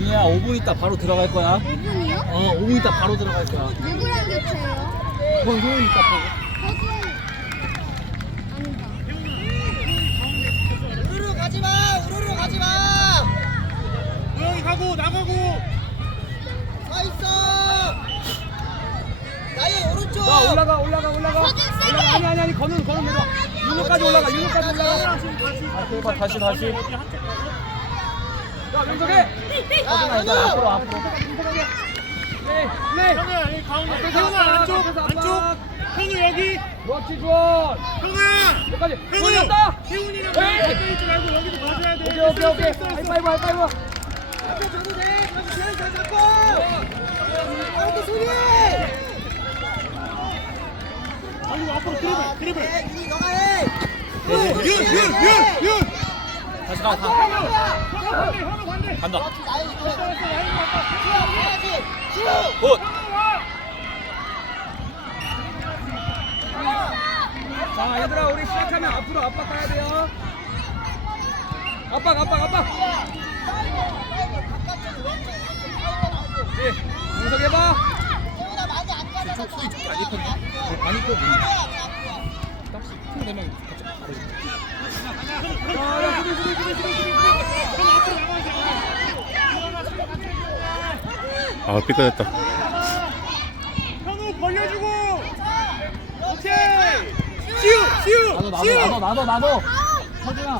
윤희야 5분 있다 바로 들어갈 거야. 5분이요? 5분 있다 바로 들어갈 거야. 누구랑 교체해요? 그건 소윤이 있다 보고. 아닌가. 우르르 가지마! 우르르 가지마! 고영이 가고 나가고. 서 있어! 나의 오른쪽! 자 올라가. 서준 세게! 아니 건우 내려. 윤호까지 올라가. 다시. 자 명석해. 앞으로. 네. 현우야 여기 가운데. 현우야 안쪽. 현우 여기. 그렇지 주원. 현우야. 여기까지. 현우. 올렸다. 태훈이랑 에이. 가까이 있지 말고 여기도 봐줘야 돼. 오케이. 있어. 하이파이브. 앞에 줘도 돼! 가서 제일 잘 잡고! 이렇게 소리! 아니 앞으로 드리블. 윤이 너가 해! 윤. 다시 가. 현우 반대. 간다. 나의 이거 해야지! 슛! 굿. 자 얘들아 우리 시작하면 앞으로 압박 가야 돼요. 압박. 네, 공석 해봐. 태훈아 많이 안 가져! 안 입고 딱팀 되면 아 삐끗했다. 현우 벌려주고. 오케이. 시우. 나도. 서준아,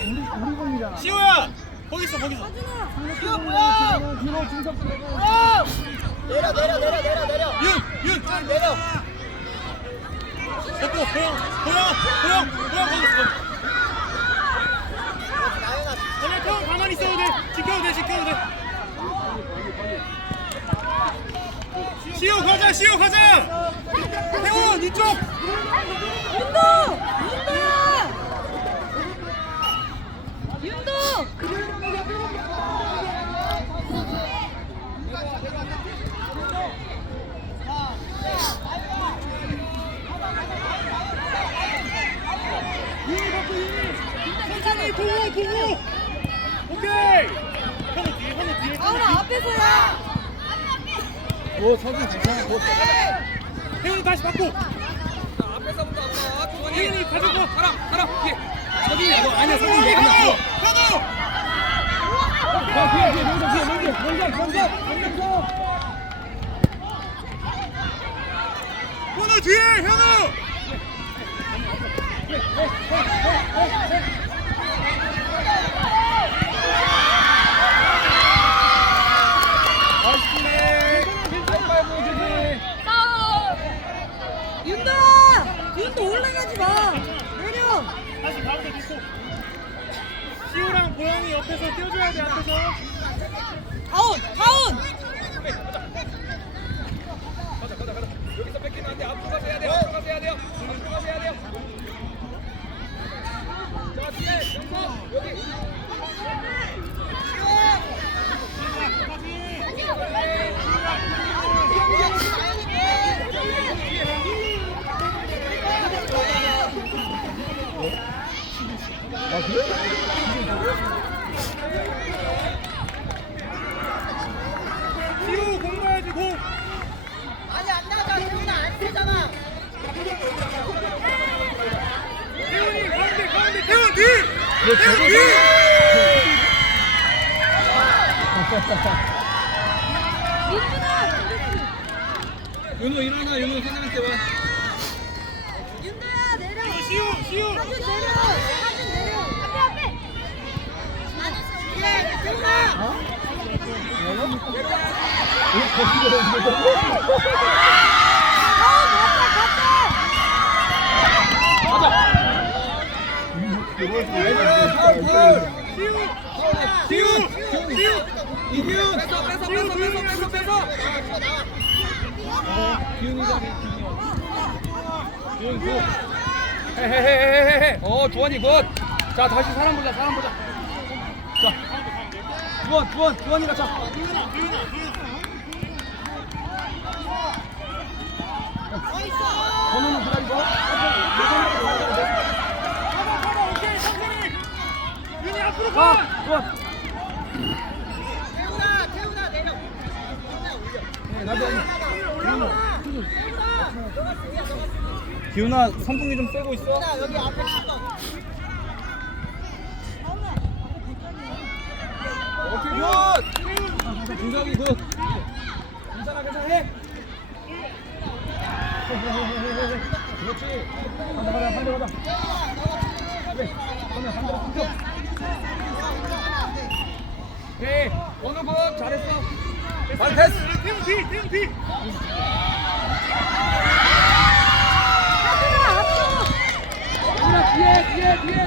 우리 공이잖아. 시우야. 거기 있어. 이거 뭐야! 뒤로 중석 들고. 내려! 윤. 내려! 됐고 고영 거기 있어. 나연아 원래 태훈 가만히 있어도 돼. 지켜도 돼. 시우 가자. 태훈 이쪽. 윤도! 천천히 공호. 오케이. 현우 뒤에. 앞에서야! 서준 괜찮아. 태훈이 다시 받고. 앞에서부터 압박. 태훈이 가져가. 가라. 뒤에. 서준이 이거 아니야. 서준이 이거 아니야. 현우. 뒤에 명석. 현우 뒤에 현우. 맛있네. 하이파이브 주지. 윤도 올라가지 마! 내려! 다시 가운데 놓고. 시우랑 고영이 옆에서 뛰어줘야 돼 앞에서. 다운! 가자. 여기서 뺏기면 안 돼. 앞으로 가서 해야 돼요. 자, 뒤에 명석. 여기. 아, 그래? 시우 공 가야지 공. 아니 안 나가! 태훈아 안 되잖아! 태훈이 가운데 태훈 뒤. 윤호 일어나. 윤호 선생님한테 와. 윤도야 내려! 시우. 사준 내려! 앞에! 이기훈 뺏어. 기훈 굿. 헤헤헤헤헤. 주원이 굿. 자 다시 사람 보자. 자 주원이가 자. 번호는 기다리고. 오케이 천천히. 윤이 앞으로 가. 가. 주원. 태훈아 기훈아 선풍기 좀 쐬고 있어. 기훈아 여기 앞에 있어. 오케이 굿. 준석이 굿. 괜찮아 해. 그렇지. 가자 반대 가자. 그래. 그러면 반대로 공격. 오케이. 어느 굿 잘했어. 발 패스. 태훈 뒤. 준아 뒤에 넘긴다.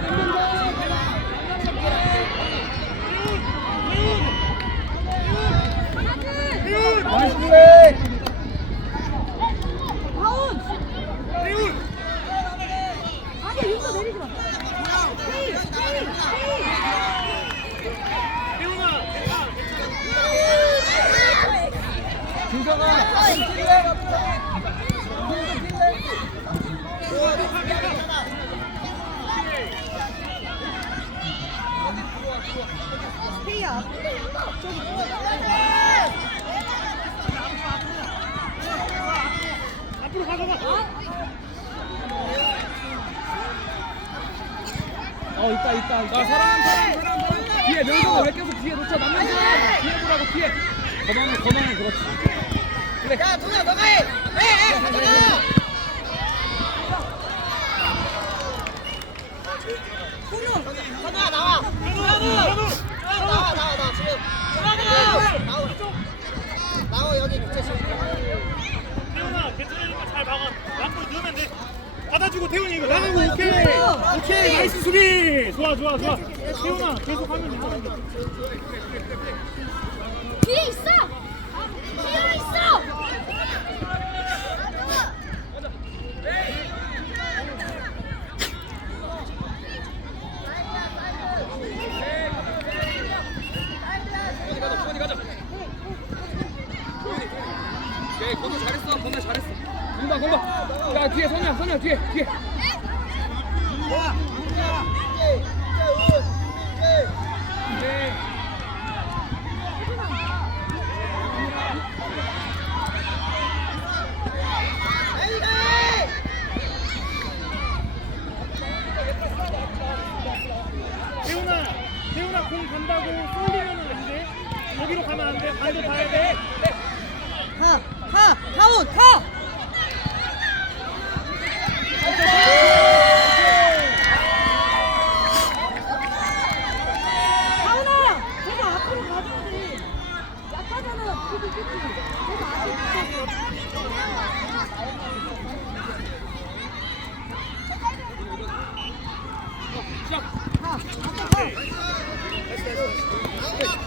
나이스 플레이. 다운. 태훈. 아니 윤도 내리지 마. 태훈아 괜찮아. 준서가 페이야. 앞으로 가져가. 있다. 사람. 뒤에 명성아 왜 계속 뒤에 놓쳐? 남는 사람 뒤에 보라고 뒤에. 거만해 그렇지. 그래. 야 동현아 너가 해. 동현아. 건우야 나와. 나와 지금. 나와 여기 밑에 지금. 태훈아 괜찮으니까 잘 막아. 막고 넣으면 돼. 받아주고 태훈이 이거 나가고 오케이 나이스 수비. 좋아. 태훈아 계속 하면 괜찮아. 뒤에 있어. 뒤에 있어. 주원이 가자. 오케이 건우 잘했어. 금방. 야 뒤에 선우야 뒤에. 네. 태훈아 공 간다고 쏠리면은 안 돼. 거기로 가면 안 돼. 반대 봐야 돼. 다운. 가. 다운아. 제가 앞으로 가줘야 돼. 약하잖아. 그치.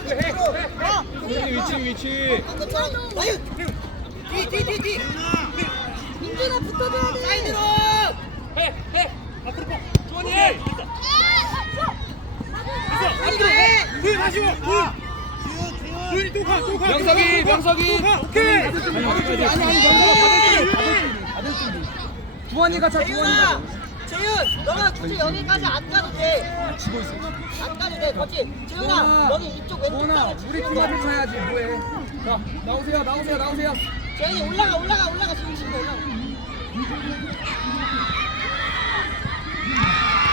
제가 앞으로 위치. 뒤. 민준아 붙어줘야 돼. 사이드로. 해. 앞으로 봐. 주원이. 앞으로 해. 수인 다시 와. 수인이 또 가. 명석이. 오케이. 아니 받을 준비. 주원이가 차 재윤아. 재윤 너가 굳이 여기까지 안 가도 돼. 지고 있어. 안 가도 돼. 그렇지. 재윤아 너는 이쪽 왼쪽 주원아 땅에 우리 팀 앞에 차야지 뭐해. 자 나오세요. 재윤이 올라가 지금 올라가.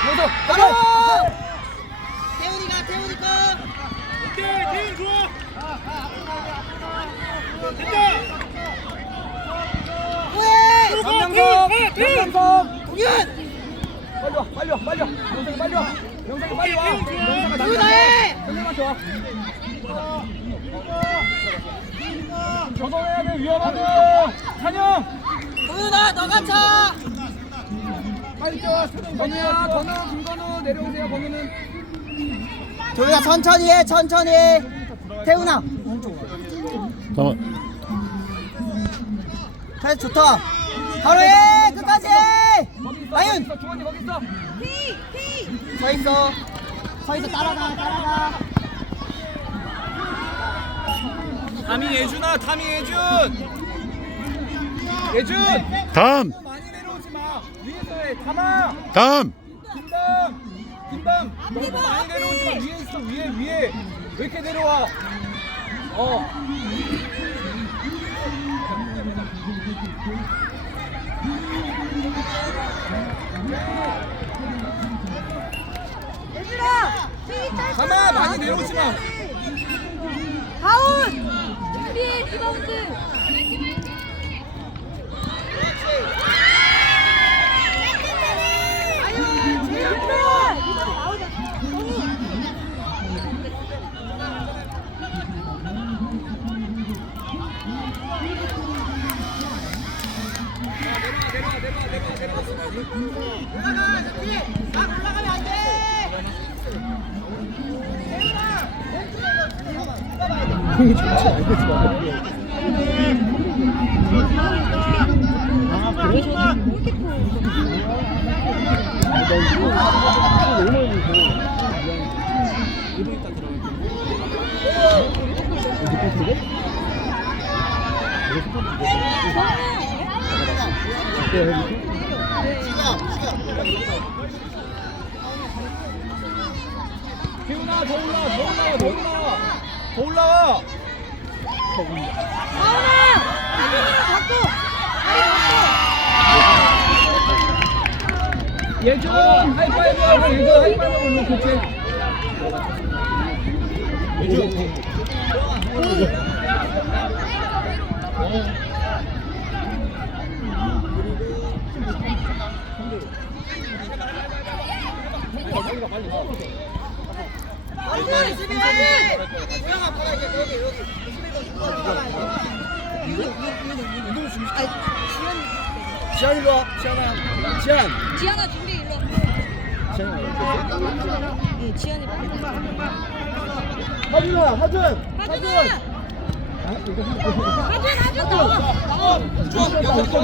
명석 바로. 태훈이 거. 오케이. 태훈 좋아. 됐다. 왜? 명석. 동현. 빨리 와. 명석이 빨리 와. 누구나 해. 형님한테 와. 저동해야 돼. 위험하다. 찬영. 동현아 너가 차. 빨리 뛰어. 건우야. 김건우 내려오세요. 건우는. 동현아 천천히 해. 태훈아. 잘 좋다. 바로 해. 끝까지 해. 나윤. 주원이 거기 있어. 서 있어 따라가. 담이 예준. 다음 많이 내려오지 마. 위에서 해. 담아. 다음 김담. 너무 많이 내려오지 마. 위에 있어. 위에. 왜 이렇게 내려와? 얘들아 수비 짧아. 가마 많이 내려오지 마. 가운 준비해 리바운드. 아유 재현아 이거 나오자. 올라가 저기 막 올라가면 안돼 형이 정치 알겠지 마. 기훈아 더 올라와 더 올라와 더 올라와 더 올라와. 가운아 하준이랑 갖고 다리 예준 하이파이브 하고 예준 하이파이브 올려 교체. 예준. 빨리 수비해 올라가 봐라 이제 여기 지한 일로 와. 지한아. 지한. 지현아 준비 일로. 응 지현이 빨리. 하준아 하준. 하준아. 하준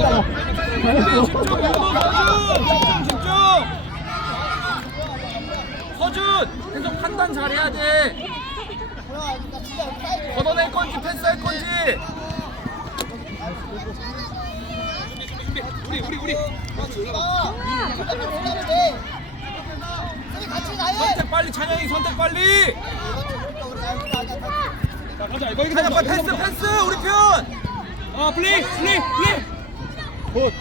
나와. 집중. 서준 계속 판단 잘해야 돼. 걷어낼 건지 패스할 건지. 우리 선택 빨리 찬영이 선택 빨리. 자 가자 이거 이기자. 패스 우리 편. 아 플레이. 굿.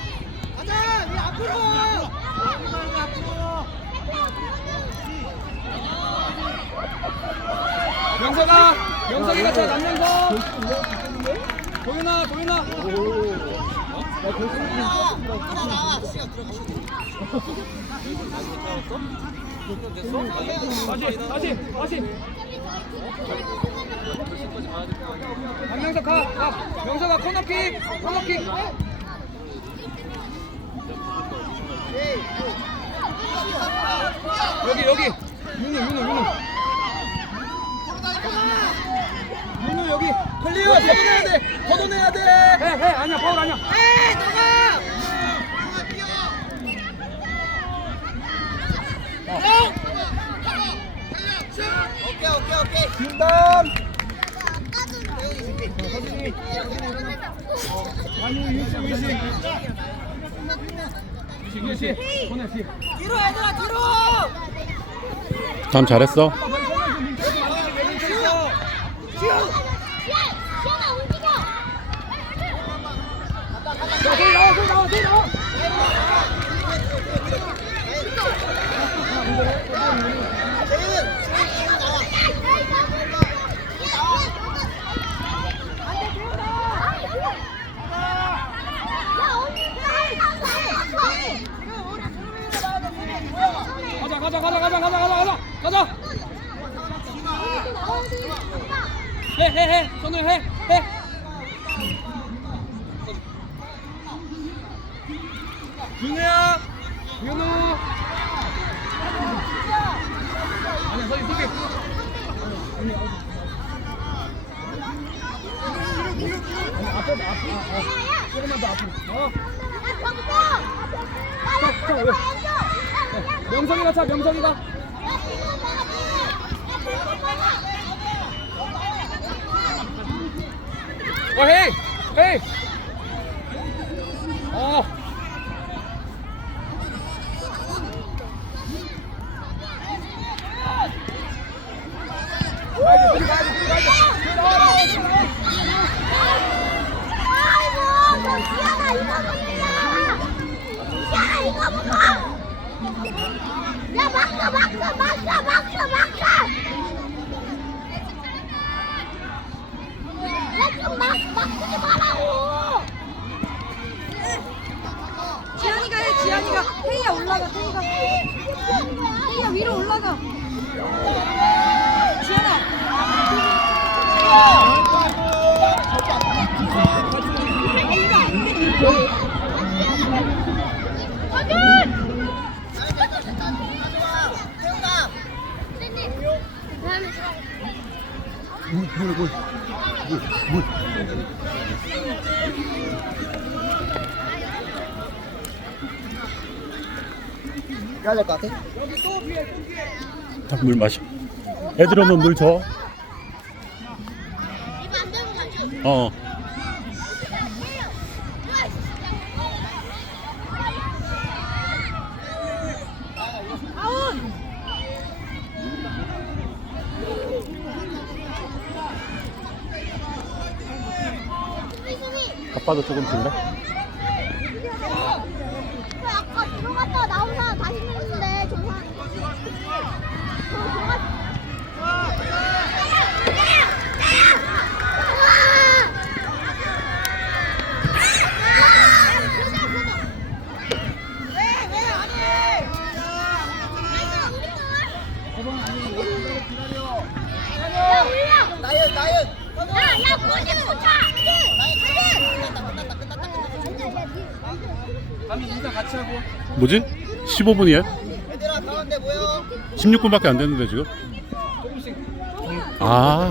가자 이 앞으로 명석이가 자 남명석. 보윤아. 나와 시간 들어가 다시. 남명석 가. 명석아 코너킥. 여기. 윤우. 윤우 여기. 클리어. 걷어내야 돼. 해. 아니야 파울 아니야. 에이 나가 오케이 김담. 아니 유시. 보내시. 뒤로 얘들아 뒤로 참 잘했어. 나와. 가자. 해. 손을 해. 윤우. 아니야, 서기. 앞으로. 조금만 더 앞으로. 명성이가 차, 명성이가. 헤이. 아이고, 너 지아가 이거 해야 될 것 같아? 딱 물 마셔. 애들 오면 물 줘. 어. 아빠도 조금 줄래? 아까 들어갔다가 나온 사람 다시 누르는데 저 사람 야, 꼬집 도착! 남이 인사 같이 하고. 뭐지? 15분이야? 얘들아 가운데 모여 16분밖에 안 됐는데 지금? 아.